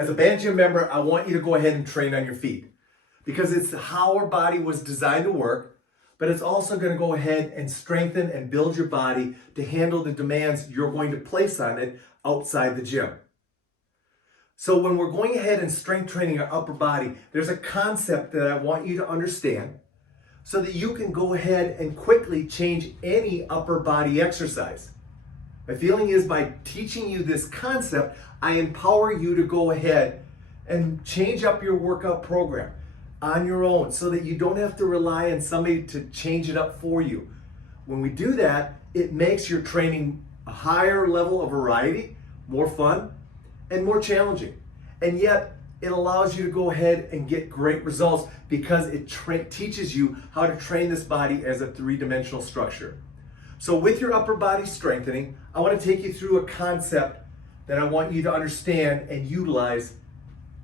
As a band gym member, I want you to go ahead and train on your feet because it's how our body was designed to work, but it's also going to go ahead and strengthen and build your body to handle the demands you're going to place on it outside the gym. So when we're going ahead and strength training our upper body, there's a concept that I want you to understand so that you can go ahead and quickly change any upper body exercise. My feeling is by teaching you this concept, I empower you to go ahead and change up your workout program on your own so that you don't have to rely on somebody to change it up for you. When we do that, it makes your training a higher level of variety, more fun, and more challenging. And yet, it allows you to go ahead and get great results because it teaches you how to train this body as a three-dimensional structure. So with your upper body strengthening, I want to take you through a concept that I want you to understand and utilize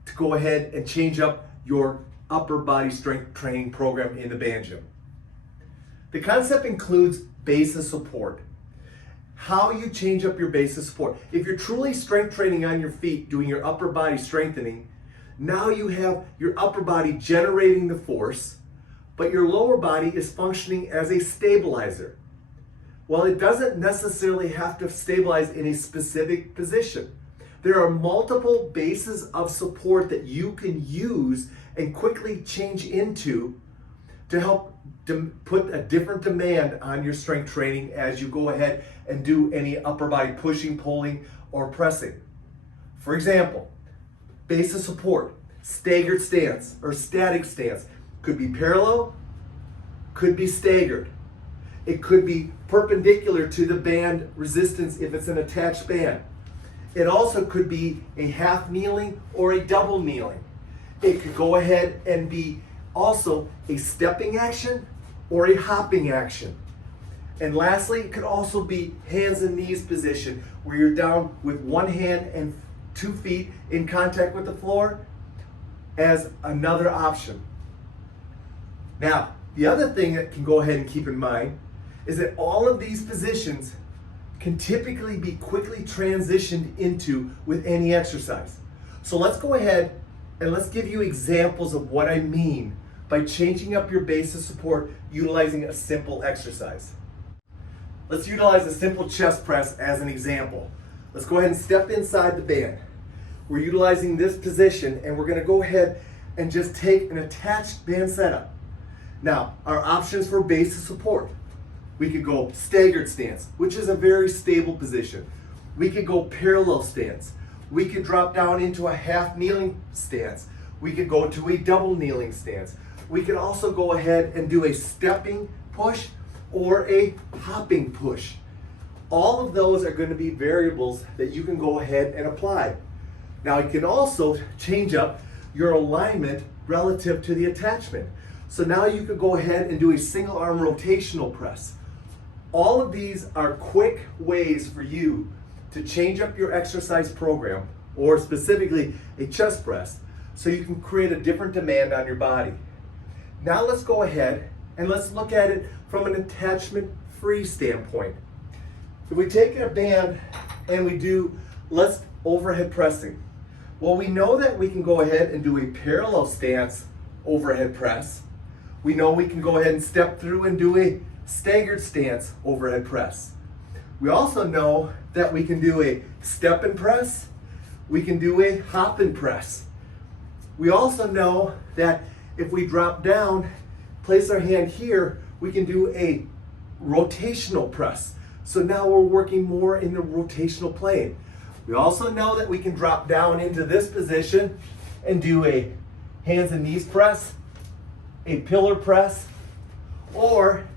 to go ahead and change up your upper body strength training program in the band gym. The concept includes base of support. How you change up your base of support. If you're truly strength training on your feet, doing your upper body strengthening, now you have your upper body generating the force, but your lower body is functioning as a stabilizer. Well, it doesn't necessarily have to stabilize in a specific position. There are multiple bases of support that you can use and quickly change into to help put a different demand on your strength training as you go ahead and do any upper body pushing, pulling, or pressing. For example, base of support, staggered stance or static stance. Could be parallel, could be staggered. It could be perpendicular to the band resistance if it's an attached band. It also could be a half kneeling or a double kneeling. It could go ahead and be also a stepping action or a hopping action. And lastly, it could also be hands and knees position where you're down with one hand and 2 feet in contact with the floor as another option. Now, the other thing that can go ahead and keep in mind is that all of these positions can typically be quickly transitioned into with any exercise. So let's go ahead and let's give you examples of what I mean by changing up your base of support utilizing a simple exercise. Let's utilize a simple chest press as an example. Let's go ahead and step inside the band. We're utilizing this position and we're going to go ahead and just take an attached band setup. Now, our options for base of support. We could go staggered stance, which is a very stable position. We could go parallel stance. We could drop down into a half kneeling stance. We could go to a double kneeling stance. We could also go ahead and do a stepping push or a hopping push. All of those are going to be variables that you can go ahead and apply. Now you can also change up your alignment relative to the attachment. So now you could go ahead and do a single arm rotational press. All of these are quick ways for you to change up your exercise program, or specifically a chest press, so you can create a different demand on your body. Now let's go ahead and let's look at it from an attachment-free standpoint. If we take a band and we do less overhead pressing, well, we know that we can go ahead and do a parallel stance overhead press. We know we can go ahead and step through and do a staggered stance overhead press. We also know that we can do a step and press. We can do a hop and press. We also know that if we drop down, place our hand here, we can do a rotational press. So now we're working more in the rotational plane. We also know that we can drop down into this position and do a hands and knees press, a pillar press, or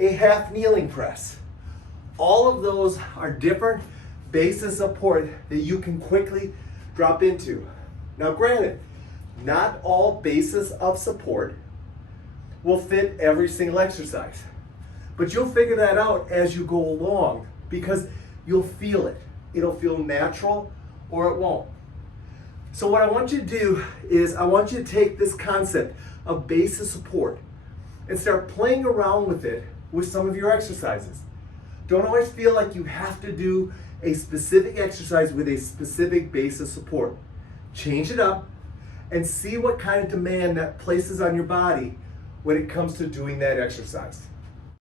a half kneeling press. All of those are different bases of support that you can quickly drop into. Now granted, not all bases of support will fit every single exercise, but you'll figure that out as you go along because you'll feel it. It'll feel natural or it won't. So what I want you to do is I want you to take this concept of base of support and start playing around with it with some of your exercises. Don't always feel like you have to do a specific exercise with a specific base of support. change it up, and see what kind of demand that places on your body when it comes to doing that exercise.